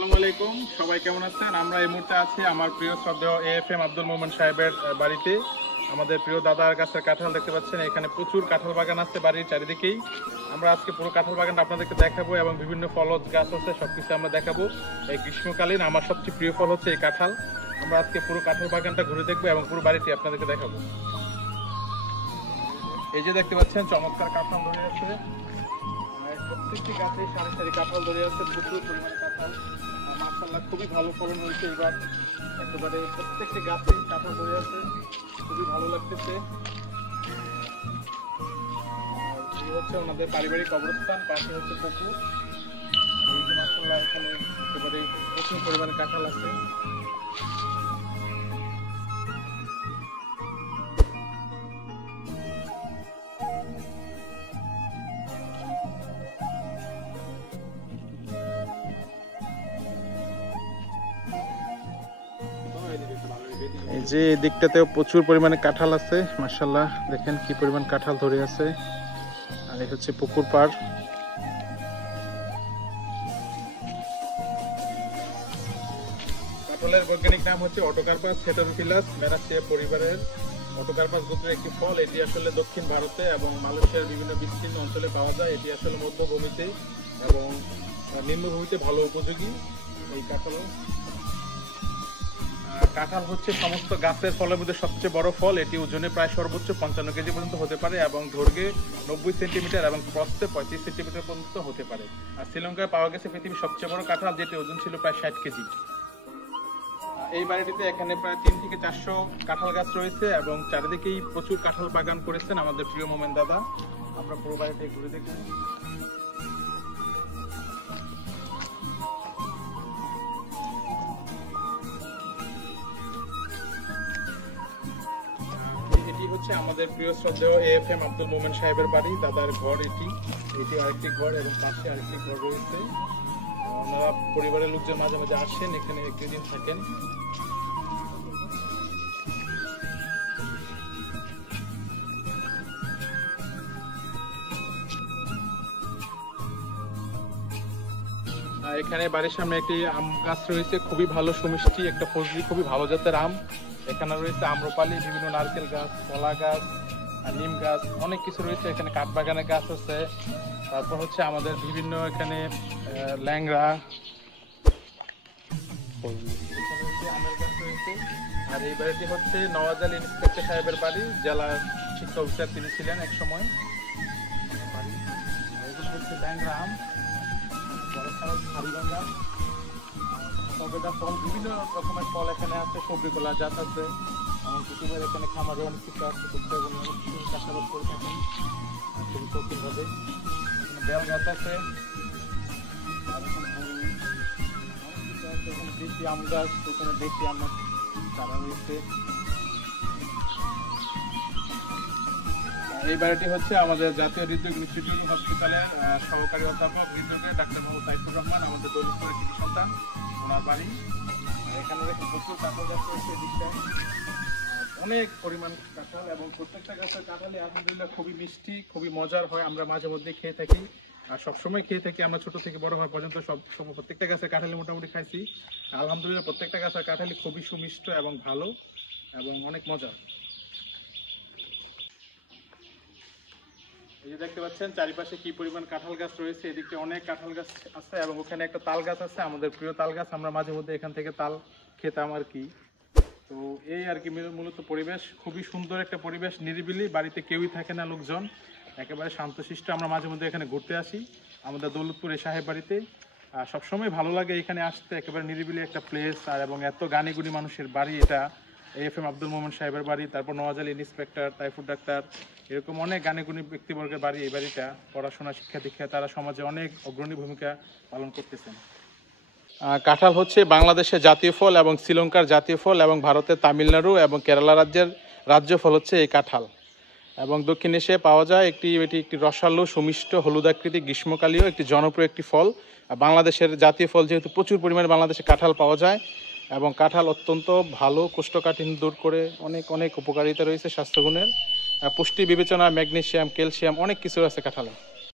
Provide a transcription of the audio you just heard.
আসসালামু আলাইকুম, সবাই কেমন আছেন? আমরা এই মুহূর্তে আছি আমার প্রিয় শ্রদ্ধেয় এএফএম আব্দুল মোমেন সাহেবের বাড়িতে। আমাদের প্রিয় দাদার কাছে কাঁঠাল দেখতে পাচ্ছেন, এখানে প্রচুর কাঁঠাল বাগান আছে বাড়ির চারিদিকেই। আমরা আজকে পুরো কাঁঠাল বাগানটা আপনাদেরকে দেখাবো এবং বিভিন্ন ফলজ গাছ আছে সবকিছু আমরা দেখাবো। এই গ্রীষ্মকালীন আমার সবচেয়ে প্রিয় ফল হচ্ছে এই কাঁঠাল। আমরা আজকে পুরো কাঁঠাল বাগানটা ঘুরে দেখবো এবং পুরো বাড়িটি আপনাদেরকে দেখাবো। এই যে দেখতে পাচ্ছেন চমৎকার কাঁঠাল ধরে আছে, প্রত্যেকটি গাছে সারি সারি কাঁঠাল ধরে আছে, প্রচুর পরিমাণে কাঁঠাল। মাশাআল্লাহ খুবই ভালো ফলন হয়েছে এবার, একেবারে প্রত্যেকটি গাছে কাঁঠাল ধরে আছে, খুবই ভালো লাগতেছে। এই হচ্ছে ওনাদের পারিবারিক কবরস্থান, পাশে হচ্ছে পুকুর। এই যে মাশাআল্লাহ এখানে একেবারে প্রচুর পরিমাণে কাঁঠাল আছে। এই যে দিকটাতেও প্রচুর পরিমাণে কাঁঠাল আছে, মাশাআল্লাহ দেখেন কি পরিমাণ কাঁঠাল ধরে আছে। আর এই হচ্ছে পুকুর পাড়। কাঁঠালের বৈজ্ঞানিক নাম হচ্ছে অটোকার্পাস হেটেরোফিলাস ম্যারাসিয়া পরিবারের অটোকার্পাস গোত্রের একটি ফল। এটি আসলে দক্ষিণ ভারতে এবং মালয়েশিয়ার বিভিন্ন বিস্তীর্ণ অঞ্চলে পাওয়া যায়। এটি আসলে মধ্যভূমিতে এবং নিম্নভূমিতে ভালো উপযোগী। এই কাঁঠাল হচ্ছে সমস্ত গাছের ফলের মধ্যে সবচেয়ে বড় ফল। এটি ওজনে প্রায় সর্বোচ্চ 55 কেজি পর্যন্ত হতে পারে এবং দৈর্ঘ্যে 90 সেন্টিমিটার এবং প্রস্থে 35 সেন্টিমিটার পর্যন্ত হতে পারে। আর শ্রীলঙ্কায় পাওয়া গেছে পৃথিবীর সবচেয়ে বড় কাঁঠাল, যেটি ওজন ছিল প্রায় 60 কেজি। এই বাড়িটিতে এখানে প্রায় 3 থেকে 400 কাঁঠাল গাছ রয়েছে এবং চারিদিকেই প্রচুর কাঁঠাল বাগান করেছেন আমাদের প্রিয় মোমেন দাদা। আমরা পুরো বাড়িতে ঘুরে দেখি। এটি হচ্ছে আমাদের প্রিয় শ্রদ্ধেয় এএফএম আব্দুল মোমেন সাহেবের বাড়ি, দাদার ঘর। এটি আরেকটি ঘর এবং পাশে আরেকটি ঘর রয়েছে। ওনারা পরিবারের লোকজন মাঝে মাঝে আসেন, এখানে একদিন থাকেন। এখানে বাড়ির সামনে একটি আম গাছ রয়েছে, খুবই ভালো সুমিষ্টি একটা ফজলি, খুবই ভালো জাতের আম। এখানে রয়েছে আম্রপালি, বিভিন্ন নারকেল গাছ, কলা গাছ, নিম গাছ, অনেক কিছু রয়েছে। এখানে কাঠবাগানের গাছ আছে। তারপর হচ্ছে আমাদের বিভিন্ন এখানে ল্যাংড়া, আমের গাছ রয়েছে। আর এই বাড়িটি হচ্ছে নওয়াজ আলী ইন্সপেক্টর সাহেবের বাড়ি, জেলা শিক্ষা অফিসার তিনি ছিলেন এক সময়। এগুলো হচ্ছে ল্যাংড়া আম, ফল, বিভিন্ন রকমের ফল এখানে আছে, সবজি কলা জাত আছে। এমনকি এখানে খামারে অনেক কিছু আছে, চাষাবাদ করে থাকেন খুবই শৌখিনভাবে। এখানে বেল গাছ আছে, দেশি আম গাছ, এখানে দেশি আম চারা রয়েছে। এই বাড়িটি হচ্ছে আমাদের জাতীয় হৃদরোগ ইনস্টিটিউট হসপিটালের সহকারী অধ্যাপক হৃদরোগে ডাক্তার মোহাম্মদ সাইফুর রহমান, আমাদের দৌলতপুরের কৃষি সন্তান, ওনার বাড়ি। এখানে দেখুন প্রচুর কাঁঠাল গাছ রয়েছে এদিকটায়, অনেক পরিমাণ কাঁঠাল এবং প্রত্যেকটা গাছের কাঁঠালই আলহামদুলিল্লাহ খুবই মিষ্টি, খুবই মজার হয়। আমরা মাঝে মধ্যে খেয়ে থাকি আর সবসময় খেয়ে থাকি। আমরা ছোট থেকে বড় হওয়া পর্যন্ত প্রত্যেকটা গাছের কাঁঠালি মোটামুটি খাইছি। আলহামদুলিল্লাহ প্রত্যেকটা গাছের কাঁঠালি খুবই সুমিষ্ট এবং ভালো এবং অনেক মজার। এই যে দেখতে পাচ্ছেন চারিপাশে কি পরিমাণ কাঁঠাল গাছ রয়েছে। এদিকে অনেক কাঁঠাল গাছ আছে এবং ওখানে একটা তাল গাছ আছে, আমাদের প্রিয় তাল গাছ। আমরা মাঝে মধ্যে এখান থেকে তাল খেতাম আর কি। তো এই আর কি মূলত পরিবেশ খুবই সুন্দর একটা পরিবেশ, নিরিবিলি, বাড়িতে কেউই থাকে না, লোকজন একেবারে শান্তশিষ্ট। আমরা মাঝে মধ্যে এখানে ঘুরতে আসি আমাদের দৌলতপুর এই সাহেব বাড়িতে। সবসময় ভালো লাগে এখানে আসতে, একেবারে নিরিবিলি একটা প্লেস। আর এবং এত গানি গুণী মানুষের বাড়ি এটা, এএফএম আব্দুল মোমেন সাহেবের বাড়ি, তারপর নওয়াজ আলী ইন্সপেক্টর, তাইফুর ডাক্তার, এরকম অনেক গানিগুণী ব্যক্তিবর্গের বাড়ি এই বাড়িটা। পড়াশোনা, শিক্ষা দীক্ষা তারা সমাজে অনেক অগ্রণী ভূমিকা পালন করতেছেন। কাঁঠাল হচ্ছে বাংলাদেশের জাতীয় ফল এবং শ্রীলঙ্কার জাতীয় ফল এবং ভারতের তামিলনাড়ু এবং কেরালা রাজ্যের রাজ্য ফল হচ্ছে এই কাঁঠাল। এবং দক্ষিণ এশিয়ায় পাওয়া যায়। এটি একটি রসালো, সুমিষ্ট, হলুদাকৃতি, গ্রীষ্মকালীয় একটি জনপ্রিয় একটি ফল। বাংলাদেশের জাতীয় ফল যেহেতু প্রচুর পরিমাণে বাংলাদেশে কাঁঠাল পাওয়া যায় এবং কাঁঠাল অত্যন্ত ভালো, কোষ্ঠকাঠিন্য দূর করে অনেক অনেক উপকারিতা রয়েছে স্বাস্থ্যগুণের। পুষ্টি বিবেচনা, ম্যাগনেসিয়াম, ক্যালসিয়াম অনেক কিছু আছে কাঁঠালে।